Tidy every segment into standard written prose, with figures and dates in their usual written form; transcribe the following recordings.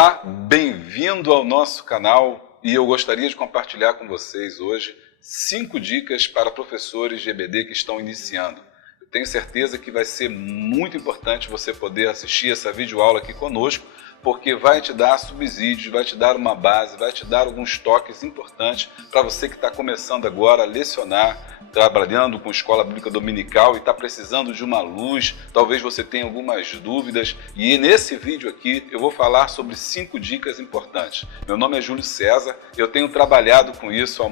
Olá, bem-vindo ao nosso canal e eu gostaria de compartilhar com vocês hoje 5 dicas para professores de EBD que estão iniciando. Eu tenho certeza que vai ser muito importante você poder assistir essa videoaula aqui conosco, porque vai te dar subsídios, vai te dar uma base, vai te dar alguns toques importantes para você que está começando agora a lecionar, trabalhando com escola bíblica dominical e está precisando de uma luz, talvez você tenha algumas dúvidas. E nesse vídeo aqui eu vou falar sobre 5 dicas importantes. Meu nome é Júlio César, eu tenho trabalhado com isso há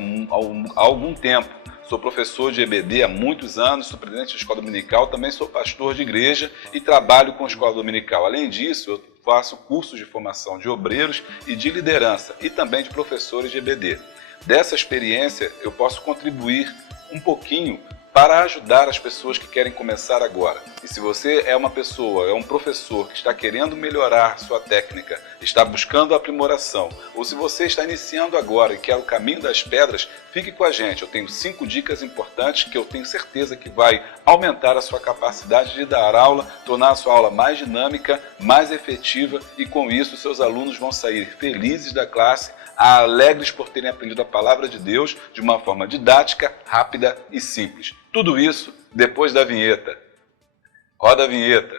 algum tempo. Sou professor de EBD há muitos anos, sou presidente de escola dominical, também sou pastor de igreja e trabalho com escola dominical. Além disso, eu faço cursos de formação de obreiros e de liderança e também de professores de EBD. Dessa experiência, eu posso contribuir um pouquinho para ajudar as pessoas que querem começar agora. E se você é uma pessoa, é um professor que está querendo melhorar sua técnica, está buscando aprimoração, ou se você está iniciando agora e quer o caminho das pedras, fique com a gente. Eu tenho 5 dicas importantes que eu tenho certeza que vai aumentar a sua capacidade de dar aula, tornar a sua aula mais dinâmica, mais efetiva e com isso seus alunos vão sair felizes da classe, alegres por terem aprendido a palavra de Deus de uma forma didática, rápida e simples. Tudo isso depois da vinheta. Roda a vinheta.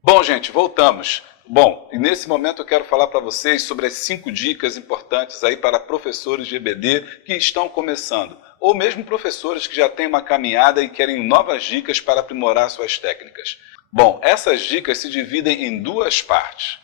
Bom, gente, voltamos. Bom, e nesse momento eu quero falar para vocês sobre as 5 dicas importantes aí para professores de EBD que estão começando, ou mesmo professores que já têm uma caminhada e querem novas dicas para aprimorar suas técnicas. Bom, essas dicas se dividem em 2 partes.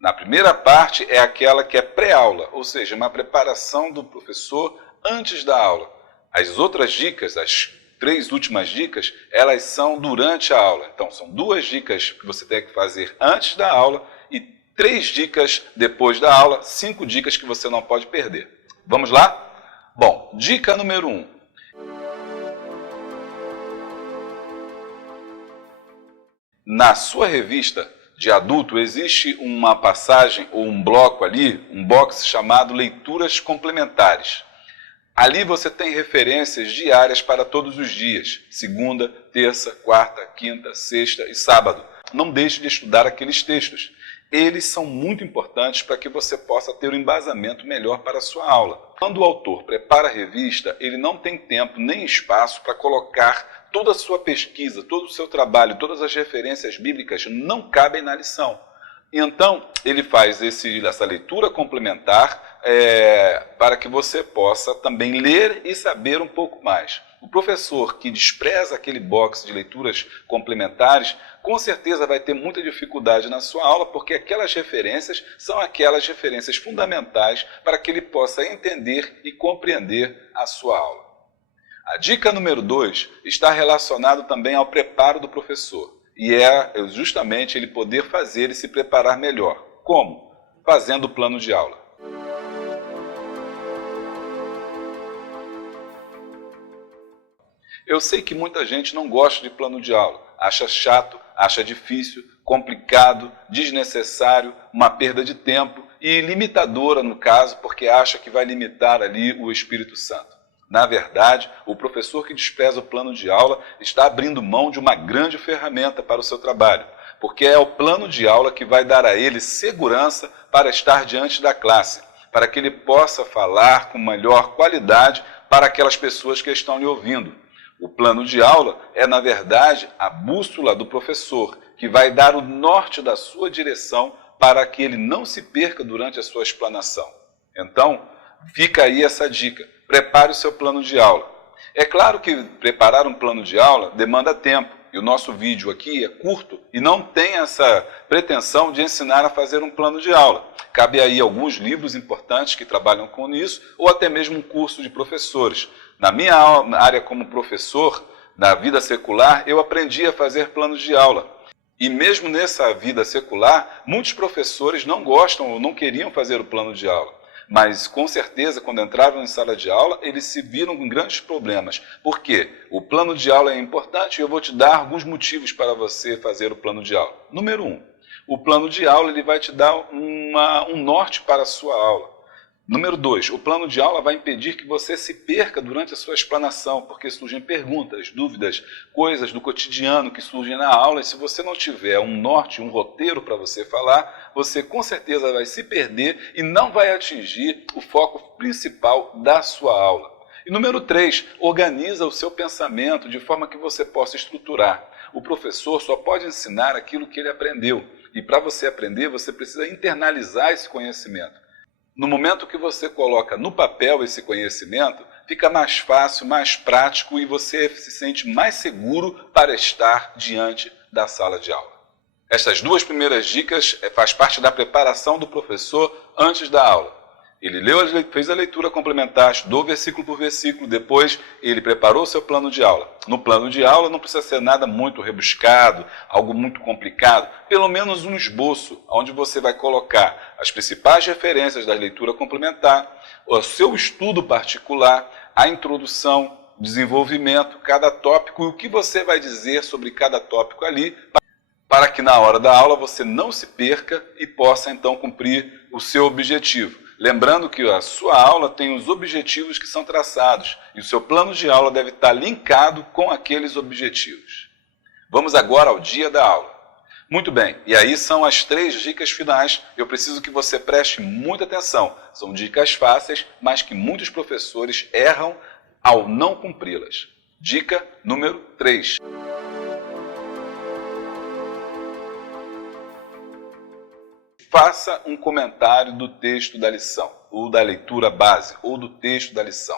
Na primeira parte é aquela que é pré-aula, ou seja, uma preparação do professor antes da aula. As outras dicas, as 3 últimas dicas, elas são durante a aula. Então, são 2 dicas que você tem que fazer antes da aula e 3 dicas depois da aula, 5 dicas que você não pode perder. Vamos lá? Bom, dica número 1. Na sua revista de adulto existe uma passagem ou um bloco ali, um box chamado Leituras Complementares. Ali você tem referências diárias para todos os dias, segunda, terça, quarta, quinta, sexta e sábado. Não deixe de estudar aqueles textos. Eles são muito importantes para que você possa ter um embasamento melhor para a sua aula. Quando o autor prepara a revista, ele não tem tempo nem espaço para colocar toda a sua pesquisa, todo o seu trabalho, todas as referências bíblicas não cabem na lição. Então, ele faz essa leitura complementar para que você possa também ler e saber um pouco mais. O professor que despreza aquele box de leituras complementares, com certeza vai ter muita dificuldade na sua aula, porque aquelas referências são aquelas referências fundamentais para que ele possa entender e compreender a sua aula. A dica número 2 está relacionada também ao preparo do professor, e é justamente ele poder fazer e se preparar melhor. Como? Fazendo o plano de aula. Eu sei que muita gente não gosta de plano de aula, acha chato, acha difícil, complicado, desnecessário, uma perda de tempo e limitadora no caso, porque acha que vai limitar ali o Espírito Santo. Na verdade, o professor que despreza o plano de aula está abrindo mão de uma grande ferramenta para o seu trabalho, porque é o plano de aula que vai dar a ele segurança para estar diante da classe, para que ele possa falar com melhor qualidade para aquelas pessoas que estão lhe ouvindo. O plano de aula é, na verdade, a bússola do professor, que vai dar o norte da sua direção para que ele não se perca durante a sua explanação. Então, fica aí essa dica. Prepare o seu plano de aula. É claro que preparar um plano de aula demanda tempo, e o nosso vídeo aqui é curto e não tem essa pretensão de ensinar a fazer um plano de aula. Cabe aí alguns livros importantes que trabalham com isso, ou até mesmo um curso de professores. Na minha área como professor, na vida secular, eu aprendi a fazer planos de aula. E mesmo nessa vida secular, muitos professores não gostam ou não queriam fazer o plano de aula. Mas, com certeza, quando entravam em sala de aula, eles se viram com grandes problemas. Por quê? O plano de aula é importante e eu vou te dar alguns motivos para você fazer o plano de aula. Número 1. O plano de aula ele vai te dar um norte para a sua aula. Número 2, o plano de aula vai impedir que você se perca durante a sua explanação, porque surgem perguntas, dúvidas, coisas do cotidiano que surgem na aula, e se você não tiver um norte, um roteiro para você falar, você com certeza vai se perder e não vai atingir o foco principal da sua aula. E número 3, organiza o seu pensamento de forma que você possa estruturar. O professor só pode ensinar aquilo que ele aprendeu, e para você aprender, você precisa internalizar esse conhecimento. No momento que você coloca no papel esse conhecimento, fica mais fácil, mais prático e você se sente mais seguro para estar diante da sala de aula. Estas duas primeiras dicas faz parte da preparação do professor antes da aula. Ele fez a leitura complementar, estudou versículo por versículo, depois ele preparou seu plano de aula. No plano de aula não precisa ser nada muito rebuscado, algo muito complicado, pelo menos um esboço, onde você vai colocar as principais referências da leitura complementar, o seu estudo particular, a introdução, desenvolvimento, cada tópico e o que você vai dizer sobre cada tópico ali, para que na hora da aula você não se perca e possa então cumprir o seu objetivo. Lembrando que a sua aula tem os objetivos que são traçados e o seu plano de aula deve estar linkado com aqueles objetivos. Vamos agora ao dia da aula. Muito bem, e aí são as 3 dicas finais. Eu preciso que você preste muita atenção. São dicas fáceis, mas que muitos professores erram ao não cumpri-las. Dica número 3. Faça um comentário do texto da lição, ou da leitura base, ou do texto da lição.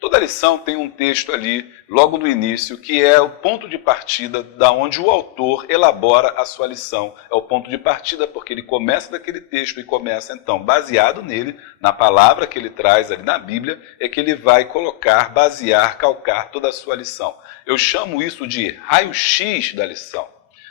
Toda lição tem um texto ali, logo no início, que é o ponto de partida da onde o autor elabora a sua lição. É o ponto de partida porque ele começa daquele texto e começa, então, baseado nele, na palavra que ele traz ali na Bíblia, é que ele vai colocar, basear, calcar toda a sua lição. Eu chamo isso de raio-x da lição.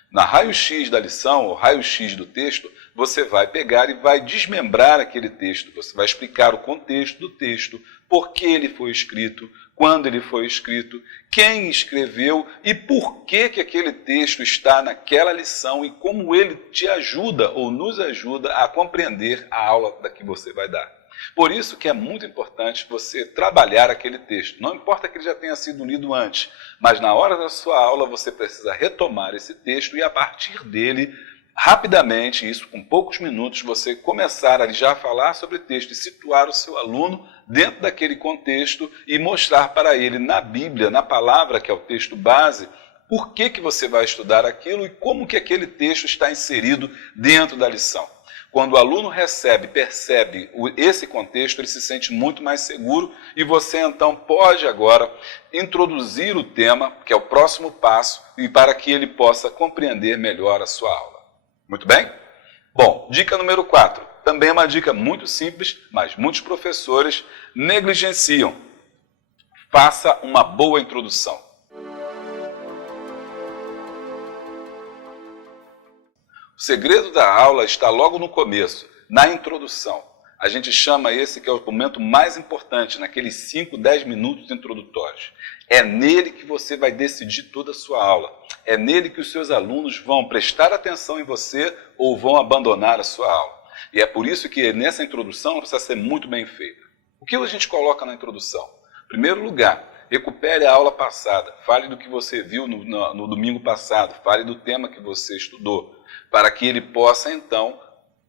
Na raio-x da lição, ou raio-x do texto, você vai pegar e vai desmembrar aquele texto. Você vai explicar o contexto do texto, por que ele foi escrito, quando ele foi escrito, quem escreveu e por que aquele texto está naquela lição e como ele te ajuda ou nos ajuda a compreender a aula que você vai dar. Por isso que é muito importante você trabalhar aquele texto. Não importa que ele já tenha sido lido antes, mas na hora da sua aula você precisa retomar esse texto e a partir dele, rapidamente, isso com poucos minutos, você começar a já falar sobre o texto e situar o seu aluno dentro daquele contexto e mostrar para ele na Bíblia, na palavra que é o texto base, por que você vai estudar aquilo e como que aquele texto está inserido dentro da lição. Quando o aluno percebe esse contexto, ele se sente muito mais seguro e você então pode agora introduzir o tema, que é o próximo passo, e para que ele possa compreender melhor a sua aula. Muito bem? Bom, dica número 4. Também é uma dica muito simples, mas muitos professores negligenciam. Faça uma boa introdução. O segredo da aula está logo no começo, na introdução. A gente chama esse que é o momento mais importante, naqueles 5, 10 minutos introdutórios. É nele que você vai decidir toda a sua aula. É nele que os seus alunos vão prestar atenção em você ou vão abandonar a sua aula. E é por isso que nessa introdução precisa ser muito bem feita. O que a gente coloca na introdução? Em primeiro lugar, recupere a aula passada. Fale do que você viu no domingo passado. Fale do tema que você estudou. Para que ele possa, então,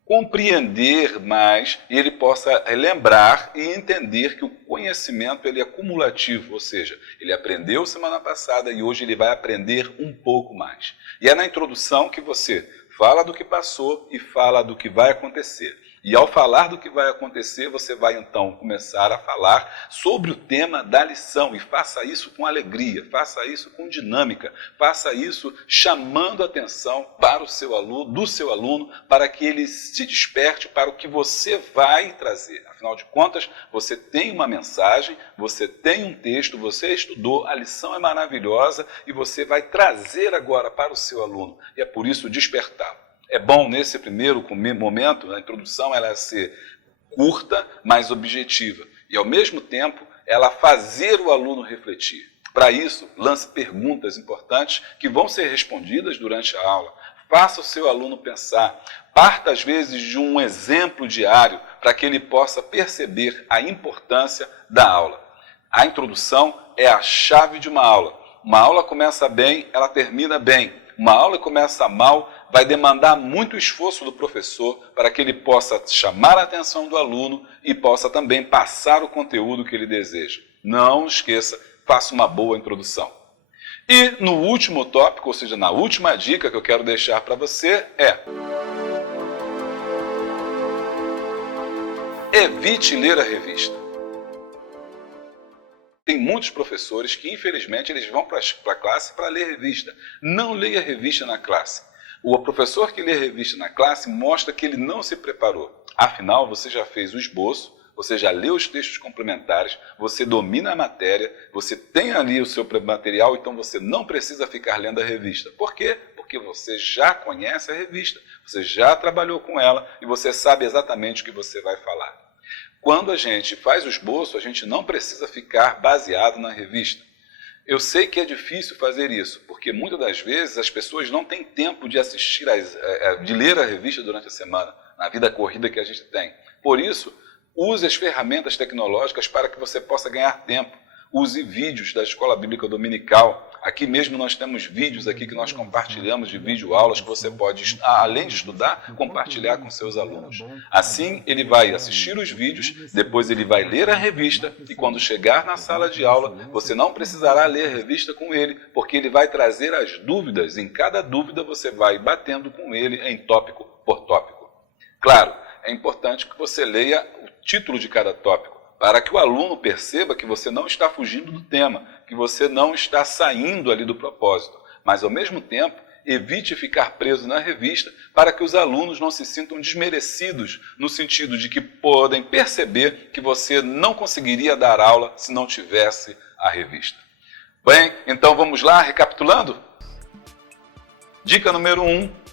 compreender mais e ele possa lembrar e entender que o conhecimento ele é cumulativo, ou seja, ele aprendeu semana passada e hoje ele vai aprender um pouco mais. E é na introdução que você fala do que passou e fala do que vai acontecer. E ao falar do que vai acontecer, você vai então começar a falar sobre o tema da lição e faça isso com alegria, faça isso com dinâmica, faça isso chamando a atenção para o seu aluno, do seu aluno, para que ele se desperte para o que você vai trazer. Afinal de contas, você tem uma mensagem, você tem um texto, você estudou, a lição é maravilhosa e você vai trazer agora para o seu aluno. E é por isso despertá-lo. É bom, nesse primeiro momento, a introdução ela ser curta, mas objetiva. E, ao mesmo tempo, ela fazer o aluno refletir. Para isso, lance perguntas importantes que vão ser respondidas durante a aula. Faça o seu aluno pensar. Parta, às vezes, de um exemplo diário. para que ele possa perceber a importância da aula. A introdução é a chave de uma aula. Uma aula começa bem, ela termina bem. Uma aula que começa mal vai demandar muito esforço do professor para que ele possa chamar a atenção do aluno e possa também passar o conteúdo que ele deseja. Não esqueça, faça uma boa introdução. E no último tópico, ou seja, na última dica que eu quero deixar para você é: evite ler a revista. Tem muitos professores que, infelizmente, eles vão para a classe para ler revista. Não leia revista na classe. O professor que lê revista na classe mostra que ele não se preparou. Afinal, você já fez o esboço, você já leu os textos complementares, você domina a matéria, você tem ali o seu material, então você não precisa ficar lendo a revista. Por quê? Porque você já conhece a revista, você já trabalhou com ela e você sabe exatamente o que você vai falar. Quando a gente faz o esboço, a gente não precisa ficar baseado na revista. Eu sei que é difícil fazer isso, porque muitas das vezes as pessoas não têm tempo de assistir, de ler a revista durante a semana, na vida corrida que a gente tem. Por isso, use as ferramentas tecnológicas para que você possa ganhar tempo. Use vídeos da Escola Bíblica Dominical. Aqui mesmo nós temos vídeos aqui que nós compartilhamos de videoaulas que você pode, além de estudar, compartilhar com seus alunos. Assim, ele vai assistir os vídeos, depois ele vai ler a revista e quando chegar na sala de aula, você não precisará ler a revista com ele, porque ele vai trazer as dúvidas. Em cada dúvida você vai batendo com ele em tópico por tópico. Claro, é importante que você leia o título de cada tópico, para que o aluno perceba que você não está fugindo do tema, que você não está saindo ali do propósito. Mas, ao mesmo tempo, evite ficar preso na revista para que os alunos não se sintam desmerecidos, no sentido de que podem perceber que você não conseguiria dar aula se não tivesse a revista. Bem, então vamos lá, recapitulando? Dica número 1.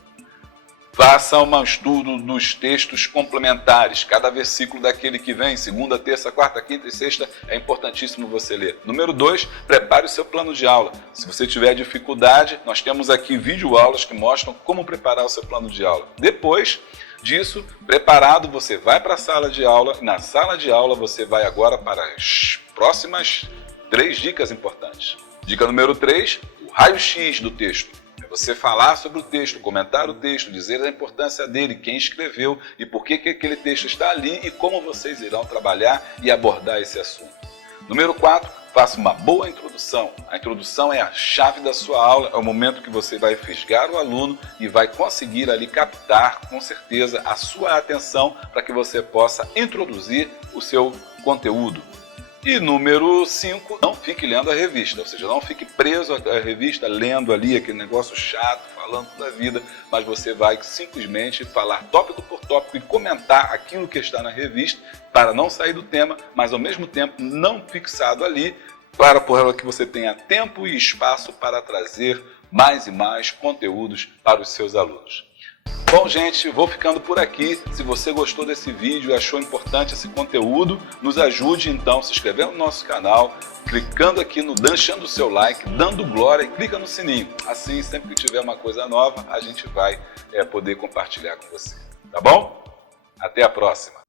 Faça um estudo dos textos complementares. Cada versículo daquele que vem, segunda, terça, quarta, quinta e sexta, é importantíssimo você ler. Número 2, prepare o seu plano de aula. Se você tiver dificuldade, nós temos aqui videoaulas que mostram como preparar o seu plano de aula. Depois disso, preparado, você vai para a sala de aula. E na sala de aula você vai agora para as próximas 3 dicas importantes. Dica número 3, o raio-x do texto. Você falar sobre o texto, comentar o texto, dizer a importância dele, quem escreveu e por que aquele texto está ali e como vocês irão trabalhar e abordar esse assunto. Número 4, faça uma boa introdução. A introdução é a chave da sua aula, é o momento que você vai fisgar o aluno e vai conseguir ali captar, com certeza, a sua atenção para que você possa introduzir o seu conteúdo. E número 5, não fique lendo a revista, ou seja, não fique preso à revista, lendo ali aquele negócio chato, falando da vida, mas você vai simplesmente falar tópico por tópico e comentar aquilo que está na revista para não sair do tema, mas ao mesmo tempo não fixado ali, para que você tenha tempo e espaço para trazer mais e mais conteúdos para os seus alunos. Bom, gente, vou ficando por aqui. Se você gostou desse vídeo e achou importante esse conteúdo, nos ajude então se inscrevendo no nosso canal, clicando aqui, deixando o seu like, dando glória e clica no sininho. Assim, sempre que tiver uma coisa nova, a gente vai poder compartilhar com você. Tá bom? Até a próxima!